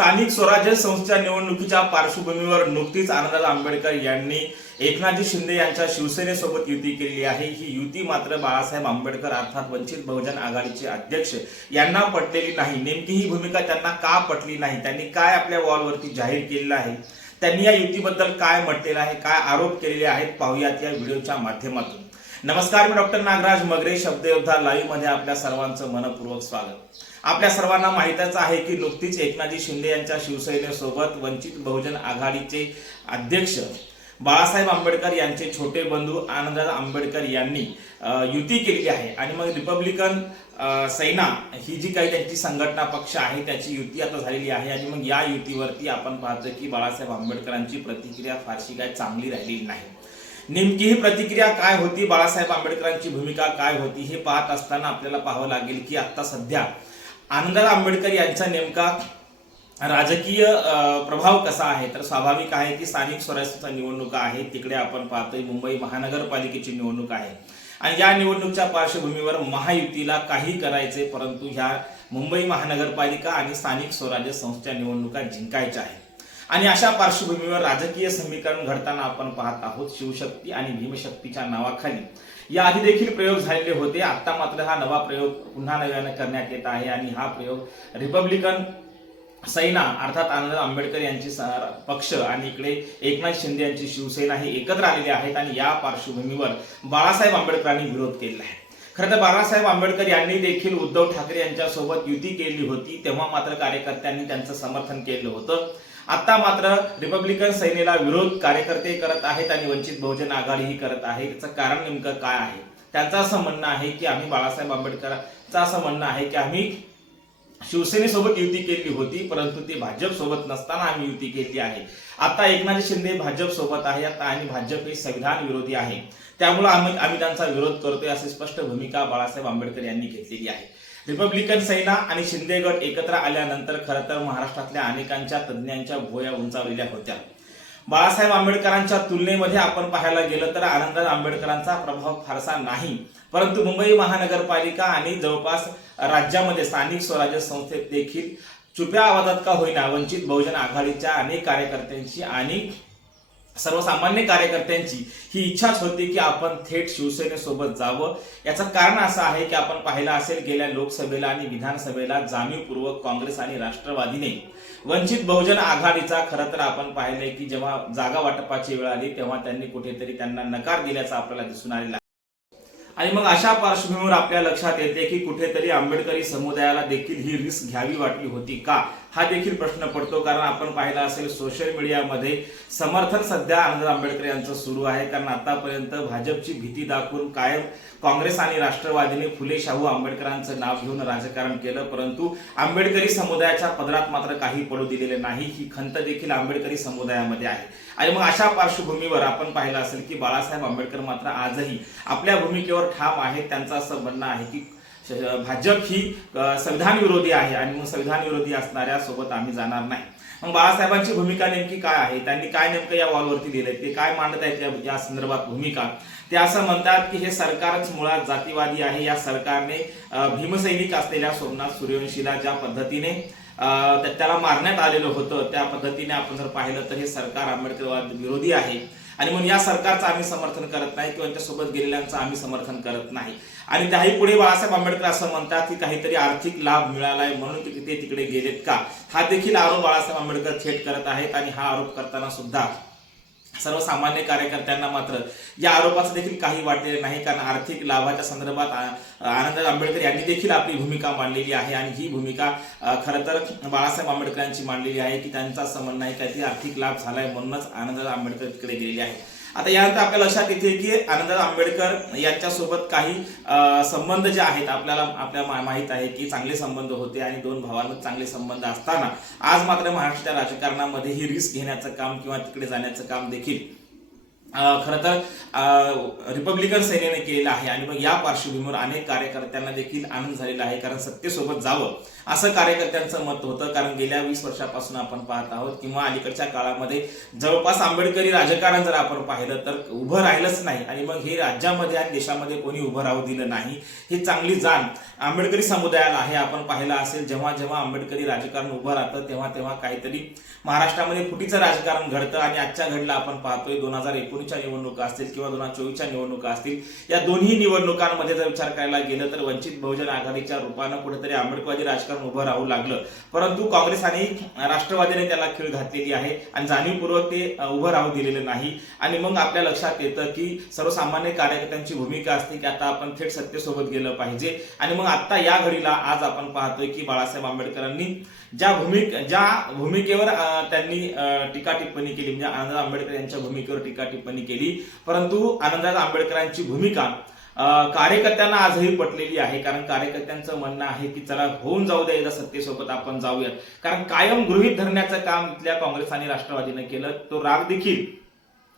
स्थानिक स्वराज्य संस्थेच्या निवडणुकीच्या पार्श्वभूमीवर नुकतीच आनंदराव आंबेडकर यांनी एकनाथजी शिंदे यांच्या शिवसेनेसोबत युती केलेली आहे. ही युती मात्र बाळासाहेब आंबेडकर अर्थात वंचित बहुजन आघाडीचे अध्यक्ष यांना पटलेली नाही. नेमकी ही भूमिका त्यांना का पटली नाही? त्यांनी काय आपल्या वॉलवरती जाहीर केलेलं आहे? त्यांनी या युतीबद्दल काय म्हटलेलं आहे? काय आरोप केलेले आहेत? पाहूयात या व्हिडिओच्या माध्यमातून. नमस्कार मी डॉक्टर नागराज मगरे शब्दयोद्धा लाईव्हमध्ये आपल्या सर्वांचं मनपूर्वक स्वागत. आपल्या सर्वांना माहितच आहे की नुकतीच एकनाथजी शिंदे यांच्या शिवसेनेसोबत वंचित बहुजन आघाडीचे अध्यक्ष बाळासाहेब आंबेडकर यांचे छोटे बंधू आनंदराज आंबेडकर यांनी युती केलेली आहे. आणि मग रिपब्लिकन सैना सेना ही जी काही त्यांची संघटना पक्ष आहे त्याची युती आता झालेली आहे. आणि मग या युतीवरती आपण पाहतो की बाळासाहेब आंबेडकरांची प्रतिक्रिया फारशी काय चांगली राहिलेली नाही. नेमकी ही प्रतिक्रिया काय होती? बाळासाहेब आंबेडकरांची भूमिका काय होती? हे पाहत असताना आपल्याला पाहावं लागेल की आता सध्या आनंदराव आंबेडकर यांचा नेमका राजकीय प्रभाव कसा आहे? तर स्वाभाविक आहे की स्थानिक स्वराज्याच्या निवडणुका आहे तिकडे आपण पाहतोय मुंबई महानगरपालिकेची निवडणूक आहे. आणि या निवडणुकीच्या पार्श्वभूमीवर महायुतीला काही करायचे परंतु ह्या मुंबई महानगरपालिका आणि स्थानिक स्वराज्य संस्थेच्या निवडणुका जिंकायच्या आहेत. आणि अशा पार्श्वभूमीवर राजकीय समीकरण घडताना आपण पाहत आहोत शिवशक्ती आणि भीमशक्तीच्या नावाखाली. या आधी देखील प्रयोग झालेले होते. आता मात्र हा नवा प्रयोग पुन्हा नव्याने करण्यात येत आहे आणि हा प्रयोग रिपब्लिकन सेना अर्थात आनंदराव आंबेडकर यांची स- पक्ष आणि इकडे एकनाथ शिंदे यांची शिवसेना हे एकत्र आलेले आहेत आणि या पार्श्वभूमीवर बाळासाहेब आंबेडकरांनी विरोध केलेला आहे. खरं तर बाळासाहेब आंबेडकर यांनी देखील उद्धव ठाकरे यांच्यासोबत युती केली होती तेव्हा मात्र कार्यकर्त्यांनी त्यांचं समर्थन केलं होतं. आता मात्र रिपब्लिकन सेनेला विरोध कार्यकर्ते करत आहेत आणि वंचित बहुजन आघाडीही करत आहे. त्याचं कारण नेमकं काय आहे? त्यांचं असं म्हणणं आहे की आम्ही बाळासाहेब आंबेडकरांचं असं म्हणणं आहे की आम्ही शिवसेनेसोबत युती केली होती परंतु ते भाजप सोबत नसताना आम्ही युती केली आहे. आता एकनाथ शिंदे भाजप सोबत आहे आता आणि भाजप हे संविधान विरोधी आहे. त्यामुळे आम्ही आम्ही त्यांचा विरोध करतोय अशी स्पष्ट भूमिका बाळासाहेब आंबेडकर यांनी घेतलेली आहे. रिपब्लिकन सेना आणि शिंदे गट एकत्र आल्यानंतर खरं तर महाराष्ट्रातल्या अनेकांच्या तज्ज्ञांच्या भोया उंचावलेल्या होत्या. बाळासाहेब आंबेडकरांच्या तुलनेमध्ये आपण पाहायला गेलं तर आनंदराव आंबेडकरांचा प्रभाव फारसा नाही. परंतु मुंबई महानगरपालिका आणि जवळपास राज्यामध्ये स्थानिक स्वराज्य संस्थेत देखील चुप्या आवाजात का होईना वंचित बहुजन आघाडीच्या अनेक कार्यकर्त्यांची आणि सर्वसामान्य कार्यकर्त्यांची ही इच्छाच होती की आपण थेट शिवसेनेसोबत जावं याचं कारण असं आहे की आपण पाहिलं असेल गेल्या लोकसभेला आणि विधानसभेला जाणीवपूर्वक काँग्रेस आणि राष्ट्रवादीने वंचित बहुजन आघाडीचा खरं तर आपण पाहिलंय की जेव्हा जागा वाटपाची वेळ आली तेव्हा त्यांनी कुठेतरी त्यांना नकार दिल्याचं आपल्याला दिसून आलेला आहे. आणि मग अशा पार्श्वभूमीवर आपल्या लक्षात येते की कुठेतरी आंबेडकरी समुदायाला देखील ही रिस्क घ्यावी वाटली होती का? हा देखील प्रश्न पडतो कारण आपण पाहिला असेल सोशल मीडियामध्ये समर्थन सध्या आनंद आंबेडकर यांचं सुरू आहे. कारण आतापर्यंत भाजपची भीती दाखवून कायम काँग्रेस आणि राष्ट्रवादीने फुले शाहू आंबेडकरांचं नाव घेऊन राजकारण केलं परंतु आंबेडकरी समुदायाच्या पदरात मात्र काही पडू दिलेले नाही. ही खंत देखील आंबेडकरी समुदायामध्ये आहे. आणि मग अशा पार्श्वभूमीवर आपण पाहिलं असेल की बाळासाहेब आंबेडकर मात्र आजही आपल्या भूमिकेवर ठाम आहेत. त्यांचं असं म्हणणं आहे की श- भाजप ही संविधान विरोधी आहे आणि मग संविधान विरोधी असणाऱ्या सोबत आम्ही जाणार नाही. मग बाळासाहेबांची भूमिका नेमकी काय आहे? त्यांनी काय नेमकं या वॉलवरती दिलंय? ते काय मांडत आहेत या- संदर्भात भूमिका? ते असं म्हणतात की हे सरकारच मुळात जातीवादी आहे. या सरकारने भीमसैनिक असलेल्या सोमनाथ सूर्यवंशीला ज्या पद्धतीने त्याला मारण्यात आलेलं होतं त्या पद्धतीने आपण जर पाहिलं तर हे सरकार आंबेडकरवाद विरोधी आहे. आणि म्हणून या सरकारचं आम्ही समर्थन करत नाही किंवा त्यांच्यासोबत गेलेल्यांचं आम्ही समर्थन करत नाही. आणि त्याही पुढे बाळासाहेब आंबेडकर असं म्हणतात की काहीतरी आर्थिक लाभ मिळालाय म्हणून ते ते तिकडे गेलेत का? हा देखील आरोप बाळासाहेब आंबेडकर थेट करत आहेत आणि हा आरोप करताना सुद्धा सर्वसामान्य कार्यकर्त्यांना मात्र या आरोपाचं देखील काही वाटलेलं नाही कारण आर्थिक लाभाच्या संदर्भात आ- आंबेडकर यांनी देखील आपली भूमिका मांडलेली आहे आणि ही भूमिका खरं तर बाळासाहेब आंबेडकरांची मांडलेली आहे की त्यांचा असं नाही आहे आर्थिक लाभ झालाय म्हणूनच आनंद आंबेडकर तिकडे गेलेले आहे आता यानंतर आपल्या लक्षात येते की आनंदराव आंबेडकर यांच्यासोबत काही संबंध जे आहेत आपल्याला आपल्या मा- आहे की चांगले संबंध होते आणि दोन भावांमध्ये चांगले संबंध असताना आज मात्र महाराष्ट्राच्या राजकारणामध्ये ही रिस्क घेण्याचं काम किंवा तिकडे जाण्याचं काम देखील खर खरं तर रिपब्लिकन सेनेने केलेलं आहे. आणि मग या पार्श्वभूमीवर अनेक कार्यकर्त्यांना देखील आनंद झालेला आहे कारण सत्तेसोबत जावं असं कार्यकर्त्यांचं मत होतं. कारण गेल्या वीस वर्षापासून आपण पाहत आहोत किंवा अलीकडच्या काळामध्ये जवळपास आंबेडकरी राजकारण जर आपण पाहिलं तर उभं राहिलंच नाही. आणि मग हे राज्यामध्ये आणि देशामध्ये कोणी उभं राहू दिलं नाही ही चांगली जाण आंबेडकरी समुदायाला आहे. आपण पाहिलं असेल जेव्हा जेव्हा आंबेडकरी राजकारण उभं राहतं तेव्हा तेव्हा काहीतरी महाराष्ट्रामध्ये फुटीचं राजकारण घडतं. आणि आजच्या घडलं आपण पाहतोय दोन हजार एकोणीसच्या निवडणुका असतील किंवा दोन हजार चोवीसच्या निवडणुका असतील या दोन्ही निवडणुकांमध्ये जर विचार करायला गेलं तर वंचित बहुजन आघाडीच्या रूपानं कुठेतरी आंबेडकरवादी राजकारण उभं राहू लागलं. परंतु काँग्रेस आणि राष्ट्रवादीने त्याला खीळ घातलेली आहे आणि जाणीवपूर्वक ते उभं राहू दिलेलं नाही. आणि मग आपल्या लक्षात येतं की सर्वसामान्य कार्यकर्त्यांची भूमिका असते की आता आपण थेट सत्तेसोबत गेलं पाहिजे. आणि मग आता या घडीला आज आपण पाहतोय की बाळासाहेब आंबेडकरांनी ज्या भूमिक ज्या भूमिकेवर त्यांनी टीका टिप्पणी केली म्हणजे आनंदराव आंबेडकर यांच्या भूमिकेवर टीका टिप्पणी केली परंतु आनंदराव आंबेडकरांची भूमिका कार्यकर्त्यांना आजही पटलेली आहे. कारण कार्यकर्त्यांचं म्हणणं आहे की चला होऊन जाऊ द्या एकदा सत्तेसोबत आपण जाऊयात. कारण कायम गृहित धरण्याचं काम इथल्या काँग्रेस आणि राष्ट्रवादीने केलं. तो राग देखील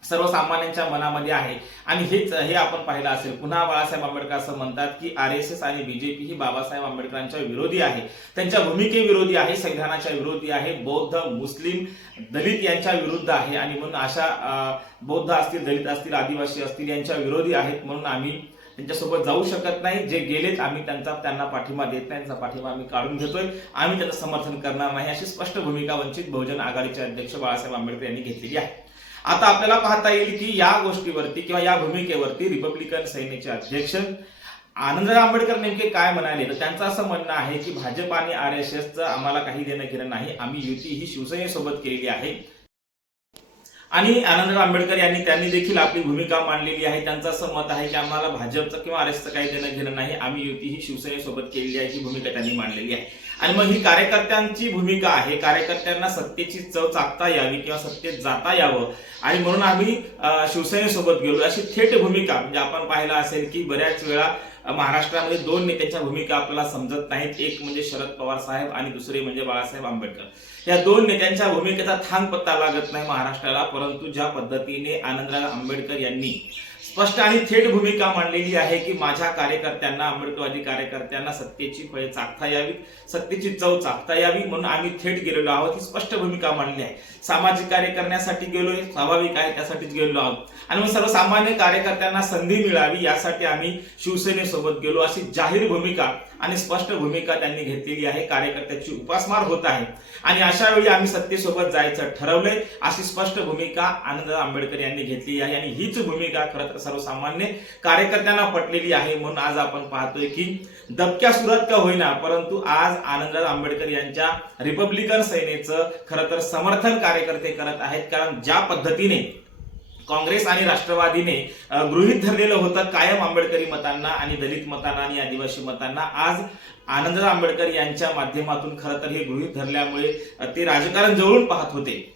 सर्वसामान्यांच्या मनामध्ये आहे. आणि हेच हे आपण पाहिलं असेल. पुन्हा बाळासाहेब आंबेडकर असं म्हणतात की आर एस एस आणि बीजेपी ही बाबासाहेब आंबेडकरांच्या विरोधी आहे. त्यांच्या भूमिकेविरोधी आहे संविधानाच्या विरोधी आहे बौद्ध मुस्लिम दलित यांच्या विरुद्ध आहे. आणि म्हणून अशा बौद्ध असतील दलित असतील आदिवासी असतील यांच्या विरोधी आहेत. म्हणून आम्ही त्यांच्यासोबत जाऊ शकत नाही. जे गेलेत आम्ही त्यांचा त्यांना पाठिंबा देत नाही. त्यांचा पाठिंबा आम्ही काढून घेतोय. आम्ही त्याचं समर्थन करणार नाही. अशी स्पष्ट भूमिका वंचित बहुजन आघाडीचे अध्यक्ष बाळासाहेब आंबेडकर यांनी घेतलेली आहे. आता आपल्याला पाहता येईल की या गोष्टीवरती किंवा या भूमिकेवरती रिपब्लिकन सेनेचे अध्यक्ष आनंदराव आंबेडकर नेमके काय म्हणाले? तर त्यांचं असं म्हणणं आहे की भाजप आणि आर एस एसचं आम्हाला काही देणं घेणं नाही. आम्ही युती ही शिवसेनेसोबत केलेली आहे. आणि आनंदराव आंबेडकर यांनी त्यांनी देखील आपली भूमिका मांडलेली आहे. त्यांचं असं मत आहे की आम्हाला भाजपचं किंवा आर एसचं काही देणं घेणं नाही. आम्ही युती ही शिवसेनेसोबत केलेली आहे ही भूमिका त्यांनी मांडलेली आहे. आणि मग ही कार्यकर्त्यांची भूमिका आहे. कार्यकर्त्यांना सत्तेची चव चाकता यावी किंवा सत्तेत जाता यावं. आणि म्हणून आम्ही शिवसेनेसोबत गेलो. अशी थेट भूमिका म्हणजे आपण पाहिलं असेल की बऱ्याच वेळा महाराष्ट्रामध्ये दोन नेत्यांच्या भूमिका आपल्याला समजत नाहीत. एक म्हणजे शरद पवार साहेब आणि दुसरे म्हणजे बाळासाहेब आंबेडकर. या दोन नेत्यांच्या भूमिकेचा थांग पत्ता लागत नाही महाराष्ट्राला परंतु ज्या पद्धतीने आनंदराव आंबेडकर यांनी स्पष्ट आणि थेट भूमिका मांडलेली आहे की माझ्या कार्यकर्त्यांना आंबेडकरवादी कार्यकर्त्यांना सत्तेची फळे चाखता यावीत सत्तेची चव चाखता यावी म्हणून आम्ही थेट गेलेलो आहोत ही स्पष्ट भूमिका मांडली आहे. सामाजिक कार्य करण्यासाठी गेलोय स्वाभाविक आहे त्यासाठीच गेलेलो आहोत. आणि मग सर्वसामान्य कार्यकर्त्यांना संधी मिळावी यासाठी आम्ही शिवसेनेसोबत गेलो अशी जाहीर भूमिका आणि स्पष्ट भूमिका त्यांनी घेतलेली आहे. कार्यकर्त्याची उपासमार होत आहे. आणि अशा वेळी आम्ही सत्तेसोबत जायचं ठरवलंय अशी स्पष्ट भूमिका आनंद आंबेडकर यांनी घेतली आहे. आणि हीच भूमिका खरं मात्र सर्वसामान्य कार्यकर्त्यांना पटलेली आहे म्हणून आज आपण पाहतोय की दबक्या सुरत का होईना परंतु आज आनंदराव आंबेडकर यांच्या रिपब्लिकन सेनेचं खरं तर समर्थन कार्यकर्ते करत आहेत कारण ज्या पद्धतीने काँग्रेस आणि राष्ट्रवादीने गृहित गृहीत धरलेलं होतं कायम आंबेडकरी मतांना आणि दलित मतांना आणि आदिवासी मतांना आज आनंदराव आंबेडकर यांच्या माध्यमातून खरं तर हे गृहीत धरल्यामुळे ते राजकारण जवळून पाहत होते.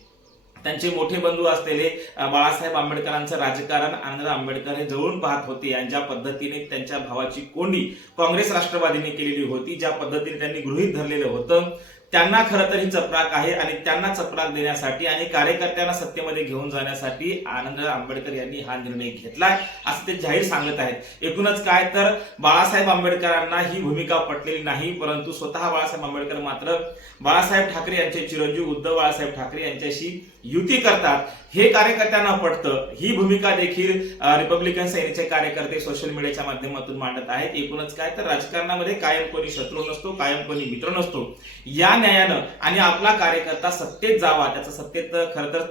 त्यांचे मोठे बंधू असलेले बाळासाहेब आंबेडकरांचं राजकारण आनंद आंबेडकर हे जवळून पाहत होते आणि ज्या पद्धतीने त्यांच्या भावाची कोंडी काँग्रेस राष्ट्रवादीने केलेली होती ज्या पद्धतीने त्यांनी गृहीत धरलेलं होतं त्यांना खरं तर ही चपराक आहे आणि त्यांना चपराक देण्यासाठी आणि कार्यकर्त्यांना सत्तेमध्ये घेऊन जाण्यासाठी आनंदराव आंबेडकर यांनी हा निर्णय घेतलाय असं ते जाहीर सांगत आहेत. एकूणच काय तर बाळासाहेब आंबेडकरांना ही भूमिका पटलेली नाही परंतु स्वतः बाळासाहेब आंबेडकर मात्र बाळासाहेब ठाकरे यांचे चिरंजीव उद्धव बाळासाहेब ठाकरे यांच्याशी युती करतात. हे कार्यकर्त्यांना पटतं. ही भूमिका देखील रिपब्लिकन सेनेचे कार्यकर्ते सोशल मीडियाच्या माध्यमातून मांडत आहेत. एकूणच काय तर राजकारणामध्ये कायम कोणी शत्रू नसतो कायम कोणी मित्र नसतो. या न्यायानं आणि आपला कार्यकर्ता सत्तेत जावा त्याचा सत्तेत खरं तर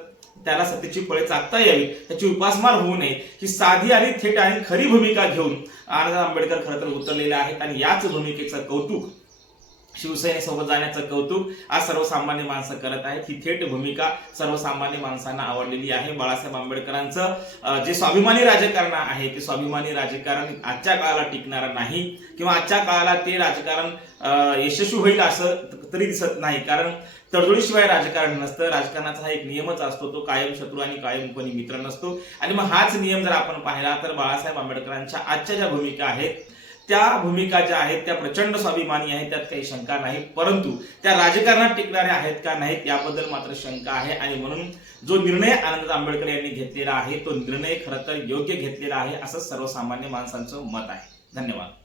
त्याला सत्तेची फळे चाकता यावी त्याची उपासमार होऊ नये ही साधी आणि थेट आणि खरी भूमिका घेऊन आनंद आंबेडकर खरं तर उतरलेले आहेत आणि याच भूमिकेचं कौतुक शिवसेनेसोबत जाण्याचं कौतुक आज सर्वसामान्य माणसं करत आहेत. ही थेट भूमिका सर्वसामान्य माणसांना आवडलेली आहे. बाळासाहेब आंबेडकरांचं जे स्वाभिमानी राजकारण आहे ते स्वाभिमानी राजकारण आजच्या काळाला टिकणार नाही किंवा आजच्या काळाला ते राजकारण यशस्वी होईल असं तरी दिसत नाही. कारण तडजोडीशिवाय राजकारण नसतं. राजकारणाचा हा एक नियमच असतो. तो कायम शत्रू आणि कायम कोणी मित्र नसतो. आणि मग हाच नियम जर आपण पाहिला तर बाळासाहेब आंबेडकरांच्या आजच्या ज्या भूमिका आहेत त्या भूमिका ज्या आहेत त्या प्रचंड स्वाभिमानी आहेत त्यात काही शंका नाही परंतु त्या राजकारणात टिकणाऱ्या आहेत का नाहीत याबद्दल मात्र शंका आहे. आणि म्हणून जो निर्णय आनंद आंबेडकर यांनी घेतलेला आहे तो निर्णय खरं तर योग्य घेतलेला आहे असं सर्वसामान्य माणसांचं मत आहे. धन्यवाद.